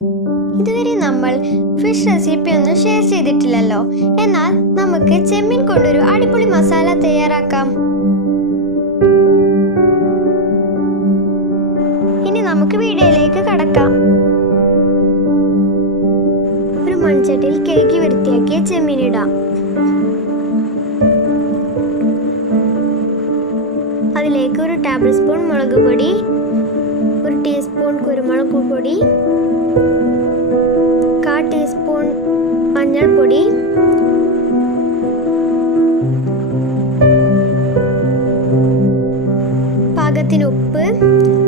ഇതുവരെ നമ്മൾ fish recipe ഒന്നും ഷെയർ ചെയ്തിട്ടില്ലല്ലോ. എന്നാൽ നമുക്ക് ചെമ്മീൻ കൊണ്ടൊരു അടിപൊളി മസാല തയ്യാറാക്കാം. ഇനി നമുക്ക് വീഡിയോയിലേക്ക് കടക്കാം. ഒരു മൺചട്ടിയിൽ കഴുകി വൃത്തിയാക്കിയ ചെമ്മീൻ ഇടാം. അതിലേക്ക് 1 ടേബിൾ സ്പൂൺ മുളക് പൊടി, 1 ടീസ്പൂൺ കുരുമുളക് പൊടി, 1/4 ടീസ്പൂൺ മഞ്ഞൾപ്പൊടി, പാകത്തിന് ഉപ്പ്,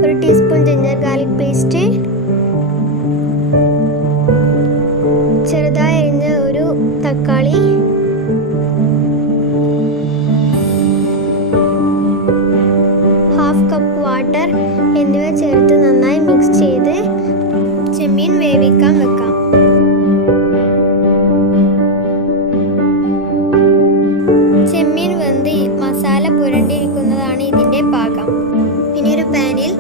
1 ടീസ്പൂൺ ജിഞ്ചർ ഗാർലിക് പേസ്റ്റ്, ചെറുതായി അരിഞ്ഞ ഒരു തക്കാളി, ഹാഫ് കപ്പ് വാട്ടർ എന്നിവ ചേർത്ത് നന്നായി മിക്സ് ചെയ്ത് ചെമ്മീൻ വേവിക്കാൻ വെക്കാം. ചെമ്മീൻ വെന്ത് മസാല പുരണ്ടിരിക്കുന്നതാണ് ഇതിൻ്റെ പാകം. ഇനി ഒരു പാനിൽ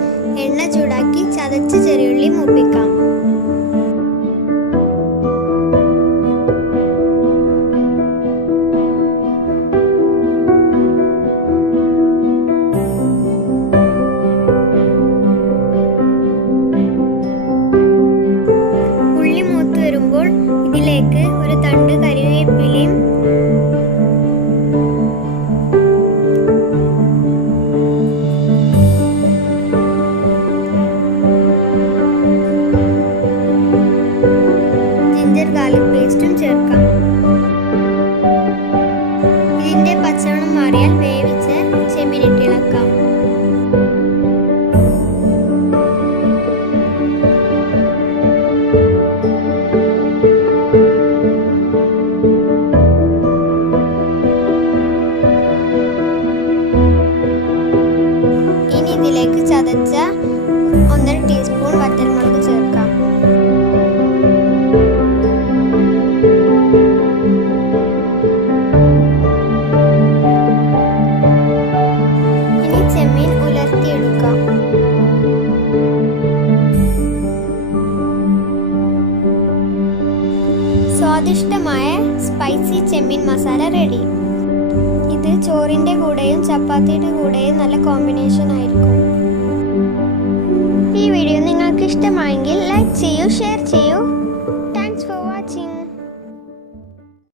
എണ്ണ ചൂടാക്കി ചതച്ച ചെറിയുള്ളി മൂപ്പിക്കാം. ഉള്ളി മൂത്ത് വരുമ്പോൾ ഇതിലേക്ക് ഒരു തണ്ട് കറിവേപ്പിലയും ജിഞ്ചർ ഗാർലിക് പേസ്റ്റും ചേർക്കാം. ഇതിന്റെ പച്ചമണം മാറിയാൽ വേവിച്ച് ചെമ്മീനിട്ട് ഇളക്കാം. ഇനി ഇതിലേക്ക് ചതച്ച 1.5 ടീസ്പൂൺ വറ്റൽമുളക് ചേർക്കാം. ഇനി ചെമ്മീൻ ഉലർത്തിയെടുക്കാം. സ്വാദിഷ്ടമായ സ്പൈസി ചെമ്മീൻ മസാല റെഡി. ഇത് ചോറിൻ്റെ കൂടെയും ചപ്പാത്തിയുടെ കൂടെയും നല്ല കോമ്പിനേഷൻ ആയിരിക്കും. ഈ വീഡിയോ നിങ്ങൾക്ക് ഇഷ്ടമായെങ്കിൽ ലൈക്ക് ചെയ്യൂ, ഷെയർ ചെയ്യൂ.